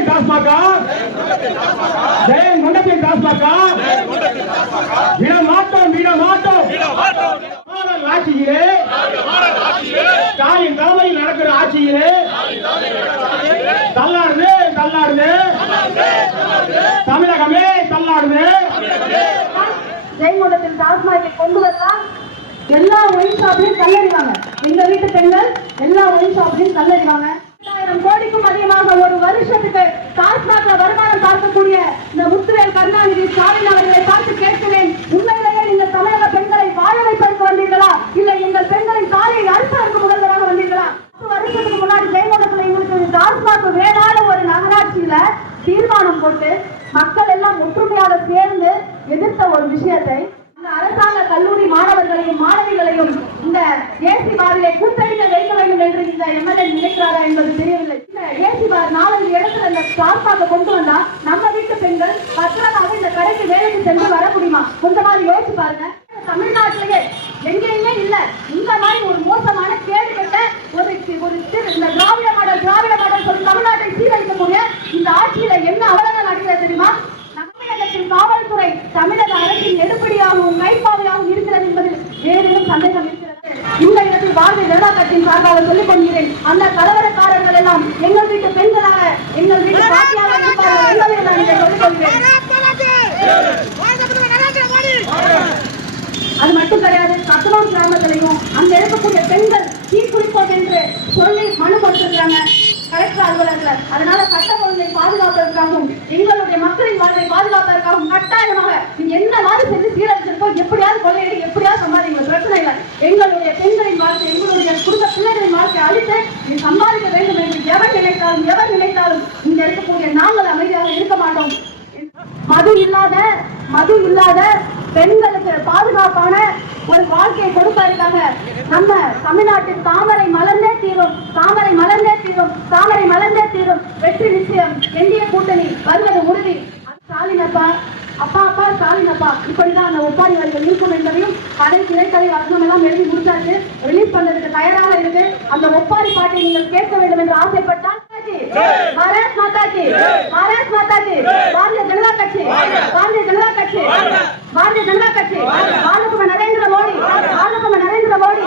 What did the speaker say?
கொண்டபின் டாஸ்மாக ஜெயம் கொண்டபின் டாஸ்மாக விட மாட்டோம் ஆட்சியிலே ஸ்டாலின் தலைமையில் நடக்கிற ஆட்சியிலே தள்ளாடுது தமிழகமே தள்ளாடுது. ஜெயங்கொண்டத்தில் டாஸ்மாகை கொண்டு வரலாம். எல்லா ஒயின் ஷாப்லையும் கல்லறிவாங்க. எங்க வீட்டு பெண்கள் எல்லா ஒயின் ஷாப்லையும் கல்லறிவாங்க. 1000 கோடிக்கும் அதிகமாக ஒரு வருஷத்துக்கு டாஸ்மாக வருமானம் பார்க்கக்கூடிய இந்த முத்துவேல் கருணாநிதி ஸ்டாலின் அவர்களை பார்த்து கேட்கிறேன், உண்மையிலேயே நீங்கள் தமிழக பெண்களை வாழ வைப்பதற்கு வந்தீர்களா, இல்லை எங்கள் பெண்களின் காலையை அறுப்பதற்கு முதல்வராக வந்தீர்களா? 10 வருஷத்துக்கு முன்னாடி ஜெயங்கொண்டத்தில் எங்களுக்கு டாஸ்மாக வேளாண் ஒரு நகராட்சியில தீர்மானம் போட்டு மக்கள் எல்லாம் ஒற்றுமையாக சேர்ந்து எதிர்த்த ஒரு விஷயத்தை இந்த அரசாங்க கல்லூரி மாணவர்களையும் மாணவிகளையும் இந்த ஏசி பாரிலே கூட்டணிக்க வைக்க வேண்டும் என்று இந்த எம்எல்ஏ நினைக்கிறாரா என்பது தெரியவில்லை. இந்த ஏசி பார் 4 இடத்துல இந்த டாஸ்மாக கொண்டு வந்தா நம்ம வீட்டு பெண்கள் பத்திரமாக இந்த கடைக்கு வேலைக்கு சென்று வர முடியுமா? கொஞ்ச மாதிரி யோசிச்சு பாருங்க. தமிழ்நாட்டிலேயே எங்கேயுமே இல்ல இந்த மாதிரி ஒரு மோசமான கேடு கட்ட ஒரு இந்த திராவிட மாடல் சொல்லி தமிழ்நாட்டை சீரழிக்கக்கூடிய இந்த ஆட்சியில என்ன அவலங்கள் நடக்கிறது தெரியுமா? தமிழகத்தில் காவல்துறை தமிழக அரசின் எடுப்படியாகவும் கைப்பாவையாகவும் இருக்கிறது என்பதில் வேறேனும் சந்தேகம் இருக்கிறது. இந்த இடத்தில் பாரதிய ஜனதா கட்சியின் சார்பாக சொல்லிக் கொள்கிறேன், அந்த கலவரக்காரர்கள் எல்லாம் எங்கள் வீட்டு பெண்களாக எங்கள் வீட்டு பாட்டியாக இருப்பார்கள் என்பதை நான் இதை சொல்லிக் கொள்கிறேன். அது மட்டும் கிடையாது, சத்தனூர் கிராமத்திலையும் அங்க இருக்கக்கூடிய பெண்கள் தீக்குளிப்போம் என்று சொல்லி மனு கொடுத்திருக்காங்க கலெக்டர் அலுவலகத்தில். அதனால சட்டம் ஒழுங்கை பாதுகாப்பதற்காகவும் எங்களுடைய மக்களின் வாழ்வை பாதுகாப்பதற்காகவும் கட்டாயமாக நீங்க என்ன மாதிரி செஞ்சு சீரழிச்சிருக்கோம், எப்படியாவது கொள்ளையடி எப்படியாவது சம்பாதிங்க, பிரச்சனை இல்லை. எங்களுடைய பெண்களின் வாழ்க்கை எங்களுடைய குடும்ப பிள்ளைகளின் வாழ்க்கை அழித்து நீ சம்பாதிக்க வேண்டும் என்று எவர் நினைத்தாலும் இங்க இருக்கக்கூடிய நாங்கள் அமைதியாக இருக்க மாட்டோம். மது இல்லாத பெண்களுக்கு பாதுகாப்பான ஒரு வாழ்க்கையை கொடுப்பதற்காக நம்ம தமிழ்நாட்டில் தாமரை மலர்ந்தே தீரும் வெற்றி நிச்சயம். என்டிஏ கூட்டணி வருவது உறுதி. ஸ்டாலின் அப்பா ஸ்டாலின் அப்பா இப்படிதான் அந்த ஒப்பாரி வரிகள் இருக்கும் என்பதையும் கதை திரைக்கதை வசனம் எல்லாம் எழுதி முடிச்சாச்சு, ரிலீஸ் பண்றதுக்கு தயாராக இருக்கு. அந்த ஒப்பாரி பாட்டை நீங்கள் கேட்க வேண்டும் என்று ஆசைப்பட்டால் பாரத் மாதா கி பாரதிய ஜனதா கட்சி பாரத பிரதமர் நரேந்திர மோடி